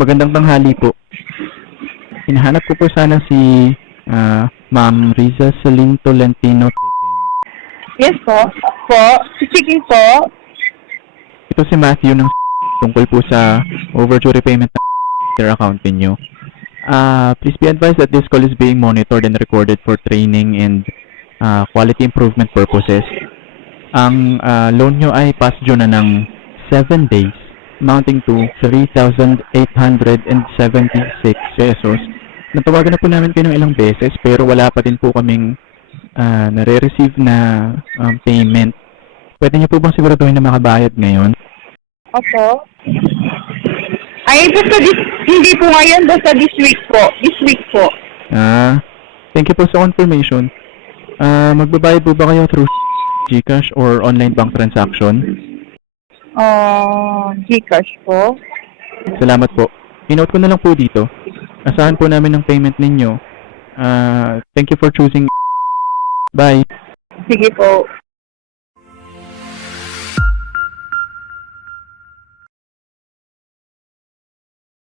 Magandang tanghali po. Hinahanap ko po sana si Ma'am Riza Celine Tolentino. Yes po. Po. Speaking po. Ito si Matthew ng tungkol po sa overdue repayment ng their account ninyo. Please be advised that this call is being monitored and recorded for training and quality improvement purposes. Ang loan nyo ay past due na ng 7 days, amounting to 3,876 pesos. Natawagan na po namin kayo ng ilang beses pero wala pa din po kaming nare-receive na payment. Pwede niyo po bang siguraduhin na makabayad ngayon? Opo. Ay, basta hindi po ngayon, basta this week po. This week po. Thank you po sa confirmation. Magbabayad po ba kayo through GCash or online bank transaction? Gcash po. Salamat po. I-note ko na lang po dito. Asahan po namin ang payment ninyo. Thank you for choosing. Bye. Sige po.